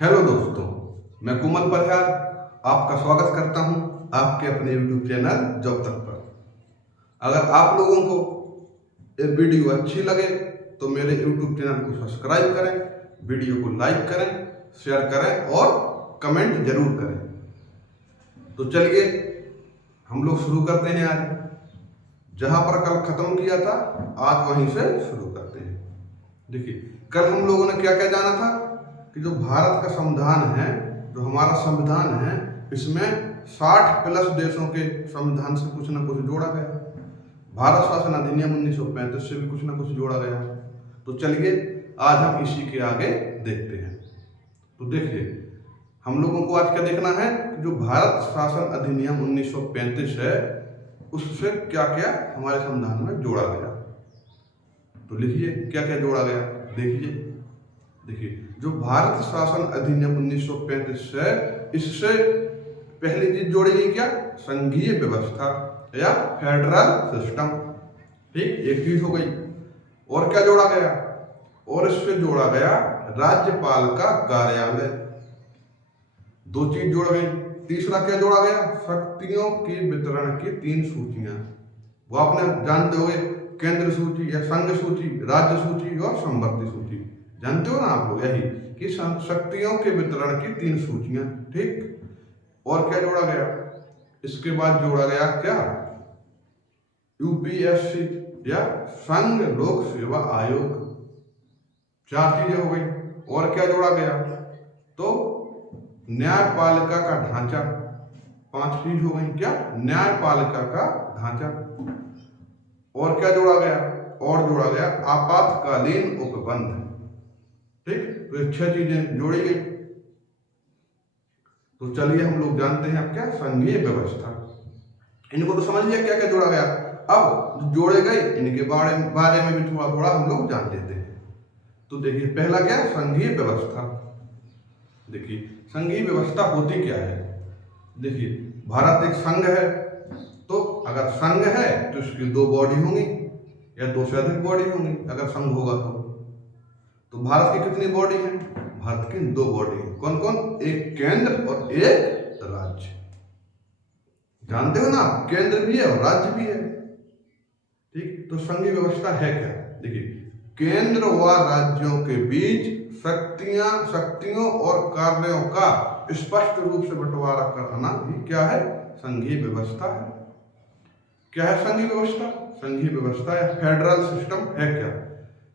Hello दोस्तों, मैं कोमल परिहार आपका स्वागत करता हूं आपके अपने YouTube चैनल जॉब तक पर। अगर आप लोगों को ये वीडियो अच्छी लगे तो मेरे YouTube चैनल को सब्सक्राइब करें, वीडियो को लाइक करें, शेयर करें और कमेंट जरूर करें। तो चलिए हम लोग शुरू करते हैं। आज जहां पर कल खत्म किया था आज वहीं से शुरू करते हैं। देखिए, कल हम लोगों ने क्या क्या जाना था कि जो भारत का संविधान है, जो हमारा संविधान है, इसमें 60 प्लस देशों के संविधान से कुछ ना कुछ जोड़ा गया। भारत शासन अधिनियम 1935 से भी कुछ ना कुछ जोड़ा गया। तो चलिए आज हम इसी के आगे देखते हैं। तो देखिए, हम लोगों को आज क्या देखना है कि जो भारत शासन अधिनियम 1935 है उससे क्या क्या हमारे संविधान में जोड़ा गया। तो लिखिए क्या क्या जोड़ा गया। देखिए, जो भारत शासन अधिनियम 1935 है, इससे पहली चीज जोड़ी गई क्या, संघीय व्यवस्था या फेडरल सिस्टम। ठीक, एक चीज हो गई। और क्या जोड़ा गया, और इससे जोड़ा गया राज्यपाल का कार्यालय। दो चीज जोड़ गई। तीसरा क्या जोड़ा गया, शक्तियों की वितरण की 3 सूचियां। वो आपने जानते होंगे, केंद्र सूची या संघ सूची, राज्य सूची और संवर्ती सूची। जानते हो ना आप लोग यही कि शक्तियों के वितरण की 3 सूचियां। ठीक, और क्या जोड़ा गया, इसके बाद जोड़ा गया क्या, यूपीएससी या संघ लोक सेवा आयोग। 4 चीजें हो गई। और क्या जोड़ा गया, तो न्यायपालिका का ढांचा। 5 चीज हो गई। क्या, न्यायपालिका का ढांचा। और क्या जोड़ा गया, और जोड़ा गया आपातकालीन उपबंध। ठीक, तो 6 चीजें जोड़ी गई। तो चलिए हम लोग जानते हैं अब क्या, संघीय व्यवस्था। इनको तो समझ लिया क्या क्या जोड़ा गया। अब जोड़े गए इनके बारे में भी थोड़ा थोड़ा हम लोग जान लेते हैं। तो देखिए, पहला क्या, संघीय व्यवस्था। देखिए, संघीय व्यवस्था होती क्या है। देखिए, भारत एक संघ है, तो अगर संघ है तो इसकी 2 बॉडी होंगी या 2 से अधिक बॉडी होंगी। अगर संघ होगा तो भारत की कितनी बॉडी है, भारत की 2 बॉडी है। कौन कौन, एक केंद्र और एक राज्य। जानते हो ना, केंद्र भी है और राज्य भी है। ठीक, तो संघीय व्यवस्था है क्या। देखिए, केंद्र व राज्यों के बीच शक्तियों और कार्यों का स्पष्ट रूप से बंटवारा करना भी क्या है, संघीय व्यवस्था है। क्या है संघीय व्यवस्था, संघीय व्यवस्था या फेडरल सिस्टम है क्या,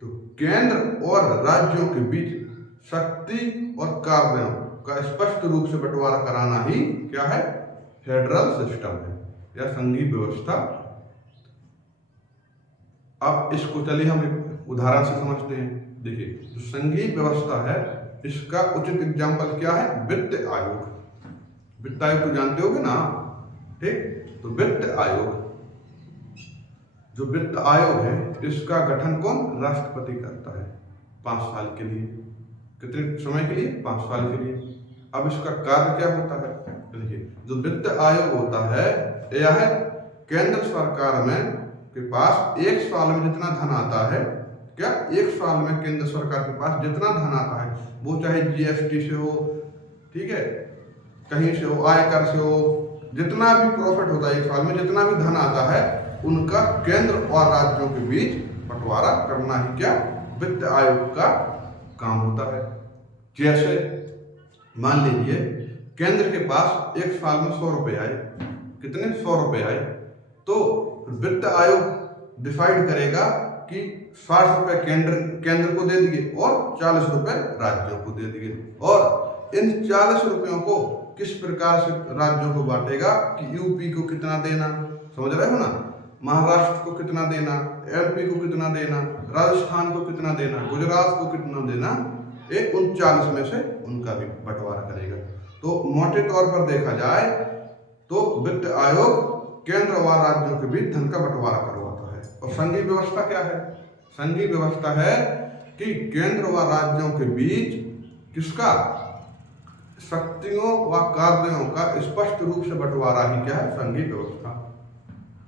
तो केंद्र और राज्यों के बीच शक्ति और कार्यों का स्पष्ट रूप से बंटवारा कराना ही क्या है, फेडरल सिस्टम है या संघीय व्यवस्था। अब इसको चलिए हम एक उदाहरण से समझते हैं। देखिए, जो संघीय व्यवस्था है इसका उचित एग्जाम्पल क्या है, वित्त आयोग। वित्त आयोग तो जानते होगे ना। ठीक, तो वित्त आयोग, जो वित्त आयोग है इसका गठन कौन, राष्ट्रपति करता है 5 साल के लिए। कितने समय के लिए, 5 साल के लिए। अब इसका कार्य क्या होता है, देखिए, जो वित्त आयोग होता है यह है केंद्र सरकार में के पास 1 साल में जितना धन आता है, क्या 1 साल में केंद्र सरकार के पास जितना धन आता है, वो चाहे जीएसटी से हो, ठीक है, कहीं से हो, आयकर से हो, जितना भी प्रॉफिट होता है 1 साल में, जितना भी धन आता है, उनका केंद्र और राज्यों के बीच बंटवारा करना ही क्या, वित्त आयोग का काम होता है। जैसे मान लीजिए केंद्र के पास 1 साल में 100 रुपए आए, कितने, 100 रुपए आए, तो वित्त आयोग डिसाइड करेगा कि 60 रुपए केंद्र को दे दिए और 40 रुपए राज्यों को दे दिए। और इन 40 रुपयों को किस प्रकार से राज्यों को बांटेगा कि यूपी को कितना देना, समझ रहे हो ना, महाराष्ट्र को कितना देना, एमपी को कितना देना, राजस्थान को कितना देना, गुजरात को कितना देना, एक 39 में से उनका भी बंटवारा करेगा। तो मोटे तौर पर देखा जाए तो वित्त आयोग केंद्र व राज्यों के बीच धन का बंटवारा करवाता है। और संघीय व्यवस्था क्या है, संघीय व्यवस्था है कि केंद्र व राज्यों के बीच किसका, शक्तियों व कार्यों का स्पष्ट रूप से बंटवारा ही क्या है, संघीय व्यवस्था।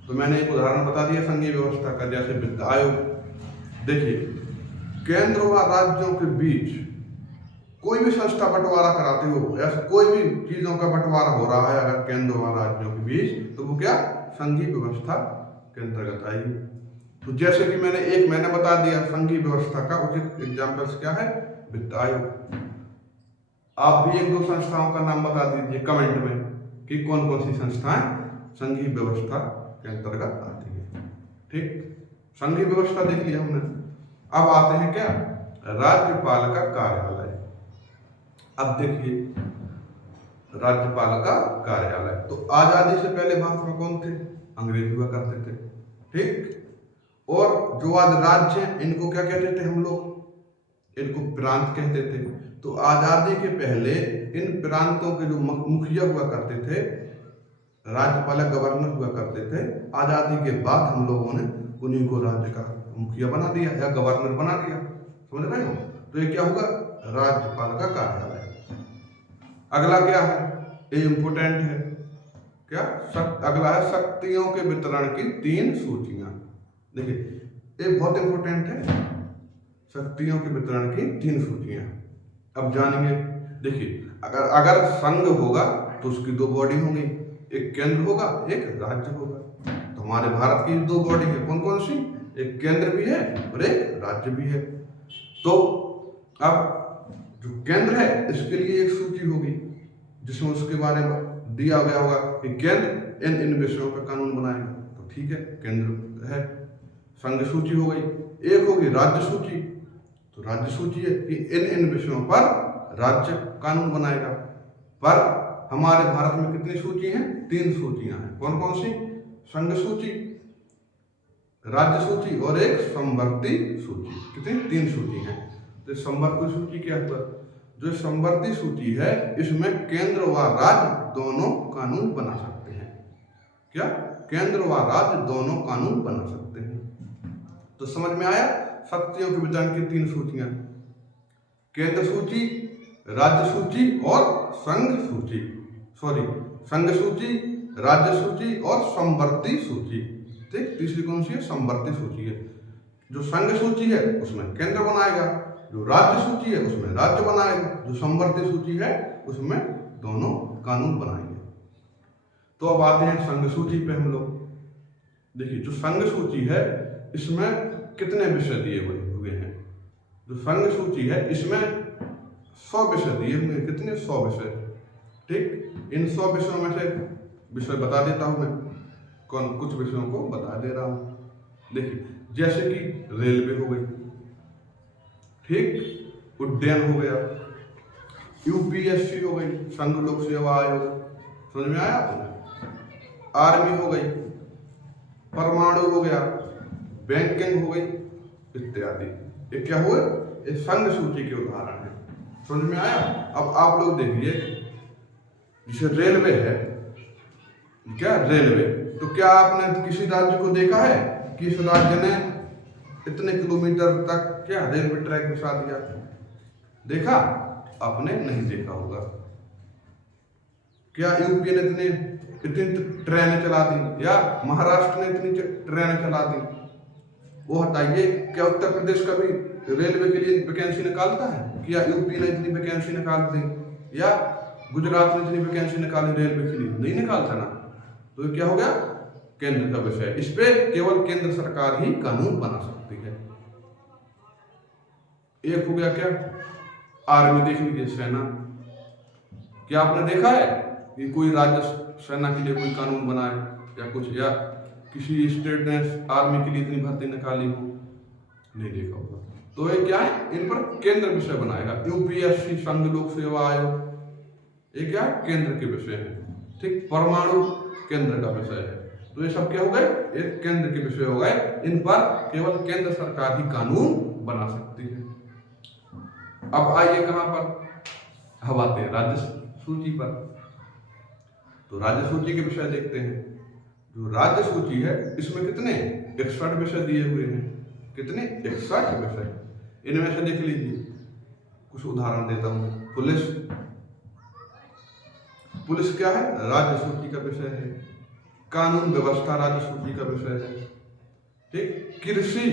तो मैंने एक उदाहरण बता दिया संघीय व्यवस्था का, जैसे वित्त आयोग। देखिए, केंद्र व राज्यों के बीच कोई भी संस्था बंटवारा कराते हो या कोई भी चीजों का बंटवारा हो रहा है अगर केंद्र और राज्यों के बीच, तो वो क्या संघीय व्यवस्था के अंतर्गत आएगी। तो जैसे कि मैंने बता दिया संघीय व्यवस्था का उचित एग्जाम्पल्स क्या है, वित्त आयोग। आप भी एक दो संस्थाओं का नाम बता दीजिए कमेंट में कि कौन कौन सी संस्थाएं संघीय व्यवस्था के अंतर्गत आती है। ठीक, संघीय व्यवस्था देख लिया हमने। अब आते हैं क्या, राज्यपाल का कार्यालय। अब देखिए राज्यपाल का कार्यालय, तो आजादी से पहले भारत में कौन थे, अंग्रेज हुआ करते थे। ठीक, और जो आज राज्य हैं इनको क्या कहते थे हम लोग, इनको प्रांत कहते थे। तो आजादी के पहले इन प्रांतों के जो मुखिया हुआ करते थे, राज्यपाल गवर्नर हुआ करते थे, आजादी के बाद हम लोगों ने उन्हीं को राज्य का मुखिया बना दिया या गवर्नर बना दिया। समझ रहे हो, तो ये क्या होगा, राज्यपाल का कार्यालय। अगला क्या है, ये इंपोर्टेंट है क्या, अगला है शक्तियों के वितरण की 3 सूचियां। देखिए ये बहुत इंपोर्टेंट है, शक्तियों के वितरण की 3 सूचियां। अब जानेंगे, देखिए अगर संघ होगा तो उसकी 2 बॉडी होंगी, एक केंद्र होगा एक राज्य होगा। तो हमारे भारत की 2 बॉडी है, कौन कौन सी, एक केंद्र भी है और एक राज्य भी है। तो अब जो केंद्र है इसके लिए एक सूची होगी जिसमें उसके बारे में दिया गया होगा कि केंद्र इन विषयों पर कानून बनाएगा। तो ठीक है, केंद्र है, संघ सूची हो गई। एक होगी राज्य सूची, तो राज्य सूची है कि इन विषयों पर राज्य कानून बनाएगा। पर हमारे भारत में कितनी सूची हैं, 3 सूचियां हैं। कौन कौन सी, संघ सूची, राज्य सूची और एक समवर्ती सूची। कितनी, 3 सूची हैं। तो समवर्ती सूची क्या हुआ, जो समवर्ती सूची है इसमें केंद्र व राज्य दोनों कानून बना सकते हैं। क्या, केंद्र व राज्य दोनों कानून बना सकते हैं। तो समझ में आया, शक्तियों के वितरण की 3 सूचियां, केंद्र सूची, राज्य सूची और संघ सूची, संघ सूची, राज्य सूची और समवर्ती सूची। ठीक, तीसरी कौन सी है, समवर्ती सूची है। जो संघ सूची है उसमें केंद्र बनाएगा, जो राज्य सूची है उसमें राज्य बनाएगा, जो समवर्ती सूची है उसमें दोनों कानून बनाएंगे। तो अब आते हैं संघ सूची पे हम लोग। देखिए जो संघ सूची है इसमें कितने विषय दिए हुए हैं। जो संघ सूची है इसमें 100 विषय दिए हुए हैं। कितने, 100 विषय। ठीक, इन 100 विषयों में से विषय बता देता हूं मैं, कुछ विषयों को बता दे रहा हूं। देखिए जैसे कि रेलवे हो गई, ठीक, उड्डयन हो गया, यूपीएससी हो गई, संघ लोक सेवा आयोग, समझ में आया आपको, आर्मी हो गई, परमाणु हो गया, बैंकिंग हो गई इत्यादि। ये क्या हुए, ये संघ सूची के उदाहरण है। समझ में आया। अब आप लोग देखिए, जैसे रेलवे है, क्या रेलवे, तो क्या आपने किसी राज्य को देखा है कि इस राज्य ने इतने किलोमीटर तक क्या रेलवे ट्रैक बिछा दिया, देखा, आपने नहीं देखा होगा। क्या यूपी ने इतनी ट्रेनें चला दी या महाराष्ट्र ने इतनी ट्रेनें चला दी, वो हटाइए। क्या उत्तर प्रदेश कभी रेलवे के लिए वैकेंसी निकालता है, क्या यूपी ने इतनी वैकेंसी निकाल दी या गुजरात ने इतनी वैकेंसी निकाली रेलवे के लिए, नहीं निकालता ना। तो क्या हो गया, केंद्र का विषय, इस पे केवल केंद्र सरकार ही कानून बना सकती है। एक हो गया क्या, आर्मी देख लीजिए, सेना। क्या आपने देखा है कि कोई राज्य सेना के लिए कोई कानून बनाए या कुछ, या किसी स्टेट ने आर्मी के लिए इतनी भर्ती निकाली हो, नहीं देखा होगा। तो ये क्या है, इन पर केंद्र विषय बनाएगा। यूपीएससी, संघ लोक सेवा आयोग, ये क्या है, केंद्र के विषय है। ठीक, परमाणु केंद्र का विषय है। तो ये सब क्या हो गए, एक केंद्र के विषय हो गए। इन पर केवल केंद्र सरकार ही कानून बना सकती है। अब आइए कहां पर, अब आते हैं राज्य सूची पर। तो राज्य सूची के विषय देखते हैं। जो राज्य सूची है इसमें कितने, 61 विषय दिए हुए हैं। कितने, 61 विषय। इनमें से देख लीजिए, कुछ उदाहरण देता हूं। पुलिस क्या है, राज्य सूची का विषय है। कानून व्यवस्था राज्य सूची का विषय है। ठीक, कृषि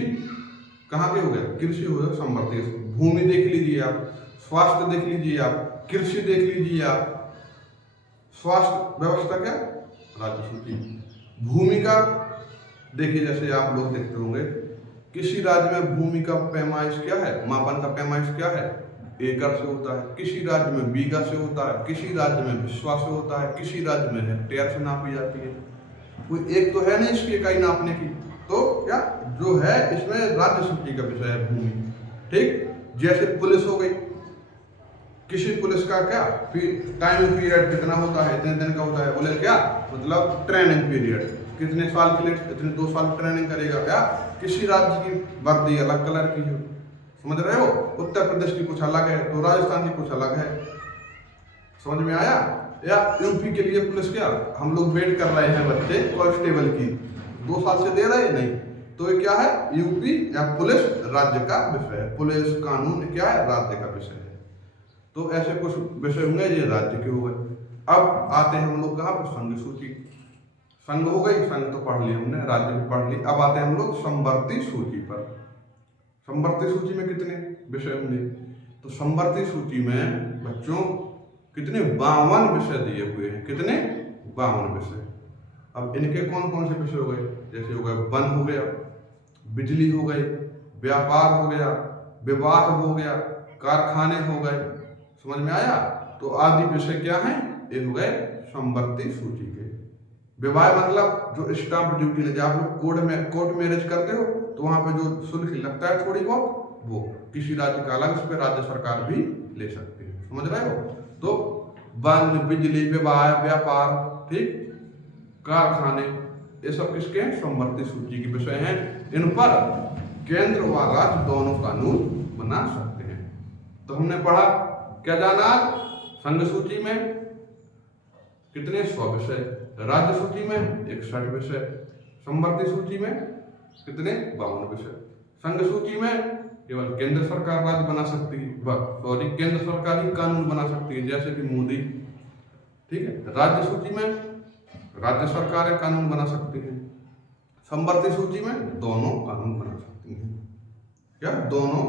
कहाँ के हो गया, कृषि हो गया समवर्ती। भूमि देख लीजिए आप, स्वास्थ्य देख लीजिए आप, कृषि देख लीजिए आप, स्वास्थ्य व्यवस्था क्या, राज्य सूची। भूमि का देखिए, जैसे आप लोग देखते होंगे किसी राज्य में भूमि का पैमाइश क्या है, मापन का पैमाइश क्या है, एकड़ से होता है, किसी राज्य में बीघा से होता है, किसी राज्य में बिस्वा से होता है, किसी राज्य में हेक्टेयर से नापी जाती है। कोई एक तो है नहीं इसकी इकाई नापने की, तो क्या जो है इसमें राज्य सूची का विषय है भूमि। ठीक, जैसे पुलिस हो गई, किसी पुलिस का क्या टाइम पीरियड कितना होता है, इतने दिन का होता है, बोले क्या मतलब ट्रेनिंग पीरियड कितने साल के लिए, इतने 2 साल ट्रेनिंग करेगा। क्या किसी राज्य की वर्दी अलग कलर की है, समझ रहे हो, उत्तर प्रदेश की कुछ अलग है तो राजस्थान की कुछ अलग है, समझ में आया। या यूपी के लिए पुलिस क्या, हम लोग वेट कर रहे हैं बच्चे कांस्टेबल की, 2 साल से दे रहे नहीं, तो ये क्या है, यूपी या पुलिस राज्य का विषय है, पुलिस कानून क्या है, राज्य का विषय है। तो ऐसे कुछ विषय होंगे ये राज्य के हो गए। अब आते हैं हम लोग कहाँ पर, संघ सूची। संघ हो गई, संघ तो पढ़ लिया हमने, राज्य भी पढ़ ली। अब आते हैं हम लोग संवर्ती सूची पर। संवर्ती सूची में कितने विषय होंगे, तो संवर्ती सूची में बच्चों कितने 52 विषय दिए हुए हैं, कितने 52 विषय। अब इनके कौन कौन से विषय हो गए, जैसे हो गए वन हो गया, बिजली हो गई, व्यापार हो गया, विवाह हो गया, कारखाने हो गए, समझ में आया। तो आदि विषय क्या हैं, ये हो गए संवर्ती सूची के। विवाह मतलब जो स्टाम्प ड्यूटी ले, आप लोग कोर्ट मैरिज करते हो तो वहां पे जो शुल्क लगता है थोड़ी बहुत, वो किसी राज्य का अलग, उस पर राज्य सरकार भी ले सकती है, समझ रहे हो। तो वन, बिजली, विवाह, व्यापार, ठीक, कारखाने, ये सब किसके हैं, संवर्ती सूची के विषय हैं। इन पर केंद्र व राज्य दोनों कानून बना सकते हैं। तो हमने पढ़ा क्या जाना, संघ सूची में कितने 100 विषय, राज्य सूची में 61 विषय, संवर्ती सूची में कितने 52 विषय। संघ सूची में केवल केंद्र सरकार राज्य बना सकती है, केंद्र सरकार ही कानून बना सकती है, जैसे कि मोदी, ठीक है। राज्य सूची में राज्य सरकारें कानून बना सकती हैं, संवर्ती सूची में दोनों कानून बना सकती हैं। क्या, दोनों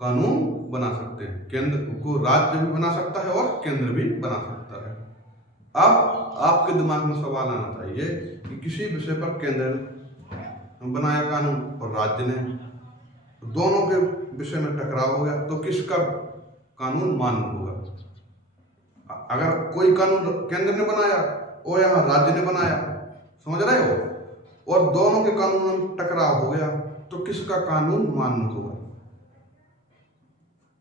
कानून बना सकते हैं, केंद्र को राज्य भी बना सकता है और केंद्र भी बना सकता है। अब आपके दिमाग में सवाल आना चाहिए कि किसी विषय पर केंद्र बनाया कानून और राज्य ने, दोनों के विषय में टकराव हो गया तो किसका कानून मान्य होगा। अगर कोई कानून केंद्र ने बनाया और यहाँ राज्य ने बनाया, समझ रहे हो, और दोनों के कानून में टकराव हो गया तो किसका कानून मान्य होगा।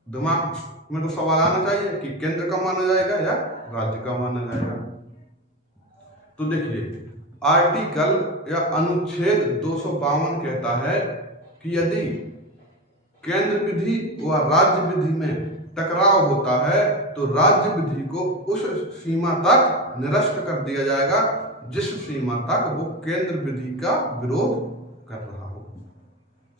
दिमाग में तो सवाल आना चाहिए कि केंद्र का माना जाएगा या राज्य का माना जाएगा। तो देखिए, आर्टिकल या अनुच्छेद 252 कहता है कि यदि केंद्र विधि व राज्य विधि में टकराव होता है तो राज्य विधि को उस सीमा तक निरस्त कर दिया जाएगा जिस सीमा तक वो केंद्र विधि का विरोध कर रहा हो।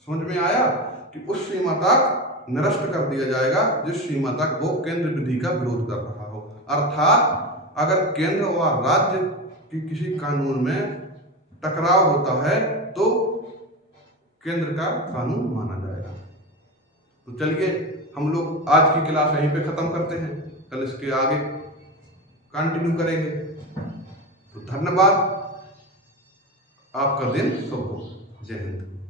समझ में आया कि उस सीमा तक निरस्त कर दिया जाएगा जिस सीमा तक वो केंद्र विधि का विरोध कर रहा हो। अर्थात अगर केंद्र व राज्य की किसी कानून में टकराव होता है तो केंद्र का कानून माना जाएगा। तो चलिए हम लोग आज की क्लास यहीं पे खत्म करते हैं, कल इसके आगे कंटिन्यू करेंगे। तो धन्यवाद, आपका दिन शुभ हो, जय हिंद।